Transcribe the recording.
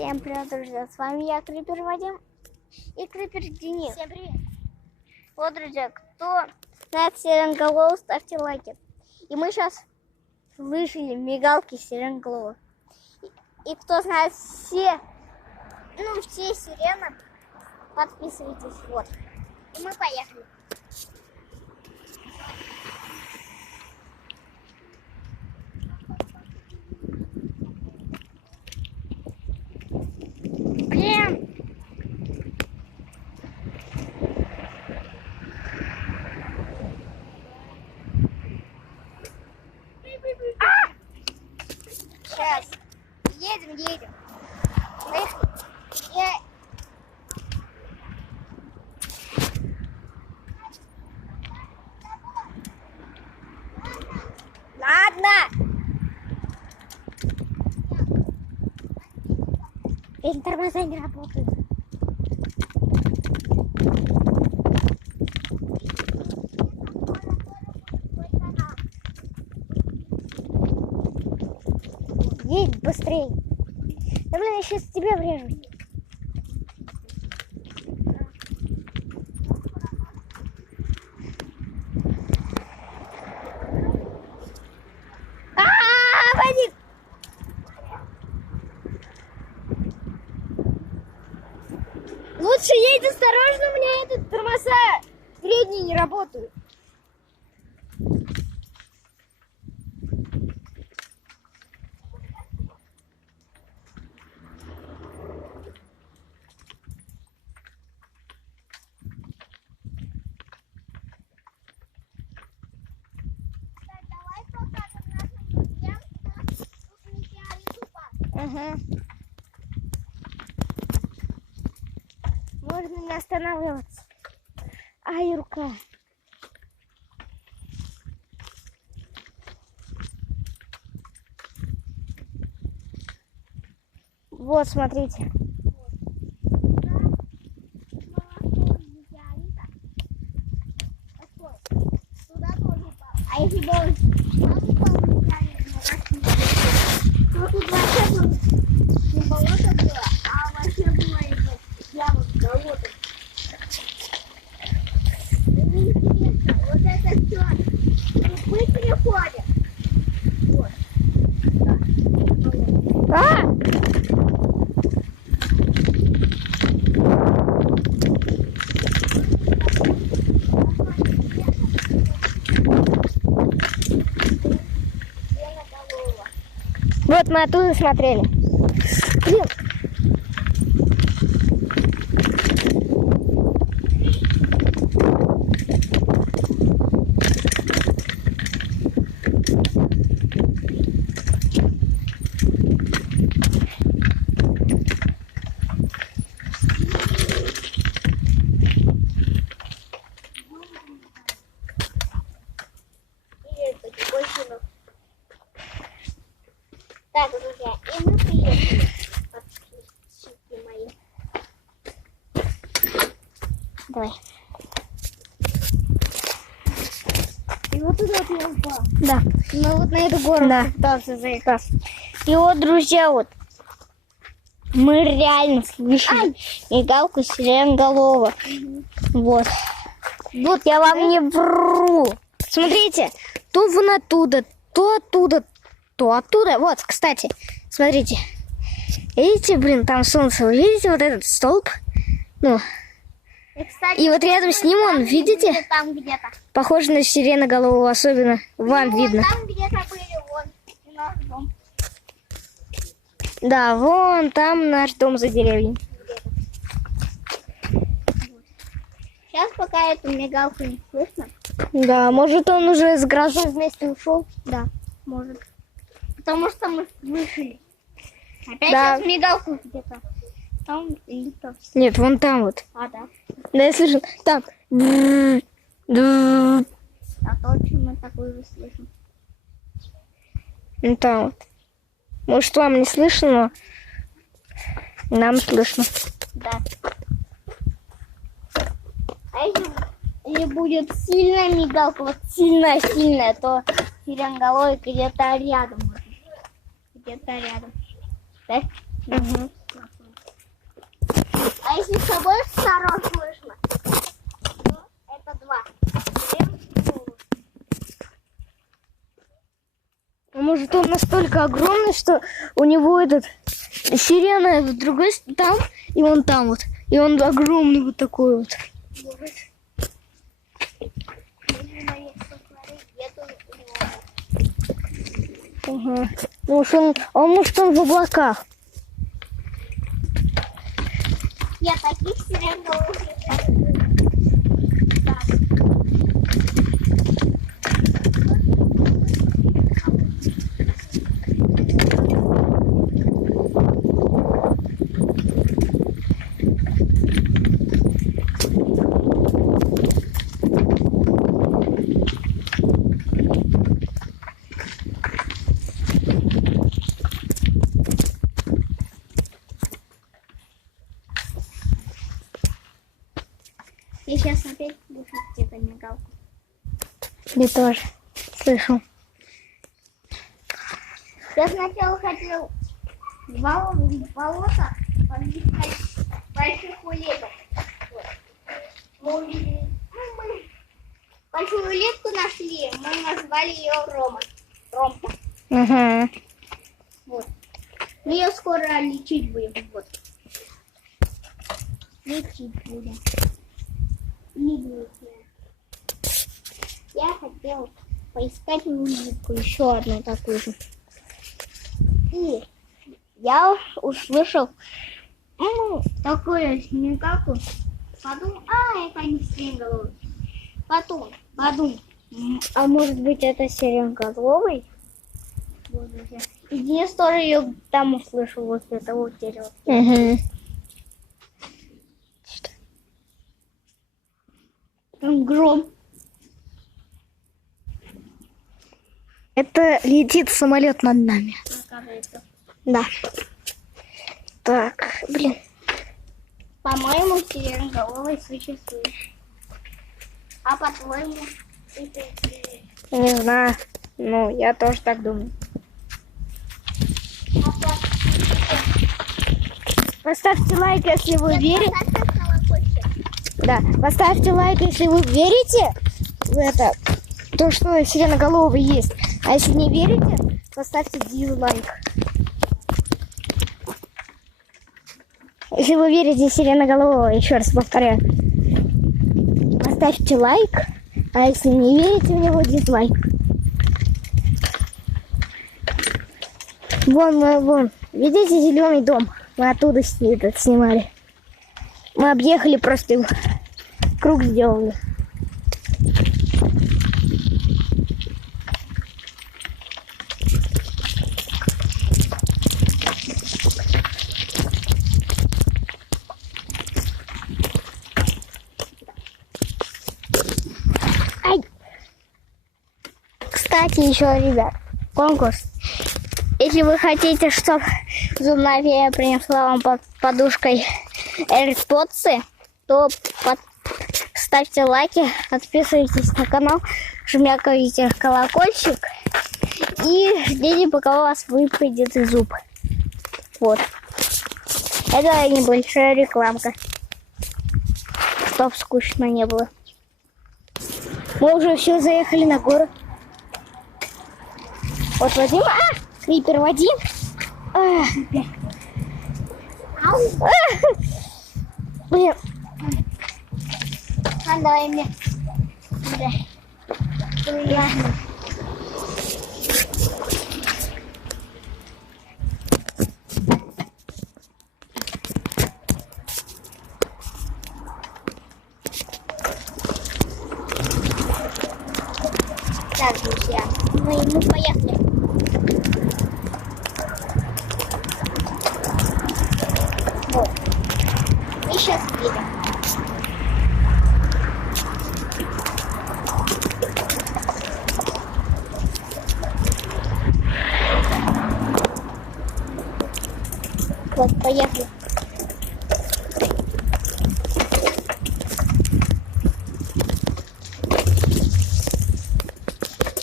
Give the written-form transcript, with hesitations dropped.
Всем привет, друзья! С вами я, Крипер Вадим и Крипер Денис. Всем привет! Вот, друзья, кто знает сиреноголового, ставьте лайки. И мы сейчас слышали мигалки сиреноголового. И кто знает все сирены, подписывайтесь. Вот. И мы поехали. Блин! Сейчас. Едем. Поехали. Ладно! Эти тормоза не работают. Едь быстрей. Да блин, я сейчас тебя врежу. Вадик! Лучше едь осторожно, у меня этот тормоза передние не работают. Давай покажем нашим друзьям, что тут не Ага. Можно не останавливаться. Ай, рука. Вот, смотрите. Туда тоже упал. А если бы он там упал, то тут вообще не болото было, а вообще было это прямо болото. Интересно, вот это все трубы переходят. Вот. А! Вот мы оттуда смотрели. Блин. Так, друзья, и мы приехали. Подписчики мои. Давай. И вот туда вот я упал. Да. Мы вот на эту гору пытался заехать. И вот, друзья, вот мы реально слышали мигалку сиреноголового. Вот. Вот я вам не вру. Смотрите, то вон оттуда, то оттуда, то оттуда. Вот, кстати, смотрите. Видите, блин, там солнце. Вы видите вот этот столб? Ну, Кстати, и вот рядом с ним он, видите, там где-то. похож на сиреноголового, особенно вам видно. Там где-то были, вон, и наш дом. Да, вон там наш дом за деревьями. Сейчас пока эту мигалку не слышно. Да, может он уже с грозой вместе ушел? Да, может. Потому что мы слышали. Опять Да. сейчас мигалку где-то. Там или там. Нет, вон там вот. А, да. Да, я слышу. Там. А то, что мы такое же слышим. Ну, там вот. Может, вам не слышно, но нам слышно. Да. А если будет сильная мигалка, вот сильная, то сиреноголовый где-то рядом. Где-то рядом. Да? Угу. обоих сторон слышно. Это 2. А может, он настолько огромный, что у него этот сирена в другой там, и он там вот. И он огромный вот такой вот. Ага. Может, он в облаках. Я таких сиреноголовых летаю. Я сейчас опять слышу где-то мигалку. Я тоже слышу. Я сначала хотел в болото побить больших улиток. Вот. Мы увидели, мы большую улитку нашли, мы назвали ее Ромка. Ага. Вот. Мы ее скоро лечить будем. Вот. Лечить будем. Я хотел поискать улитку, еще одну такую же. И я услышал такую мигалку. Подумал, это не сиреноголовый. Потом подумал, А может быть, это сиреноголовый? и Денис тоже ее там услышал возле того дерева. Угу. Там гром. Это летит самолет над нами. Оказывается. Да. Так, блин. По-моему, сиреноголовый существует. А по-твоему, это Не знаю. Ну, я тоже так думаю. Поставьте лайк, если вы верите. Да, поставьте лайк, если вы верите в это, то, что сиреноголовый есть. А если не верите, поставьте дизлайк. Если вы верите в сиреноголового, еще раз повторяю, поставьте лайк, а если не верите в него, дизлайк. Вон, видите зеленый дом? Мы оттуда этот снимали. Мы объехали, просто его круг сделали. Ай! Кстати, еще, ребят, конкурс. Если вы хотите, чтобы зубная фея принесла вам под подушкой AirPods, то ставьте лайки, подписывайтесь на канал, жмякайте колокольчик и ждите, пока у вас выпадет зуб. Вот. Это небольшая рекламка, чтоб скучно не было. Мы уже все заехали на гору. Вот Вадим. Крипер Вадим. Блин. давай мне. Да. Так, друзья, мы поехали. Вот. И сейчас едем. Вот, поехали.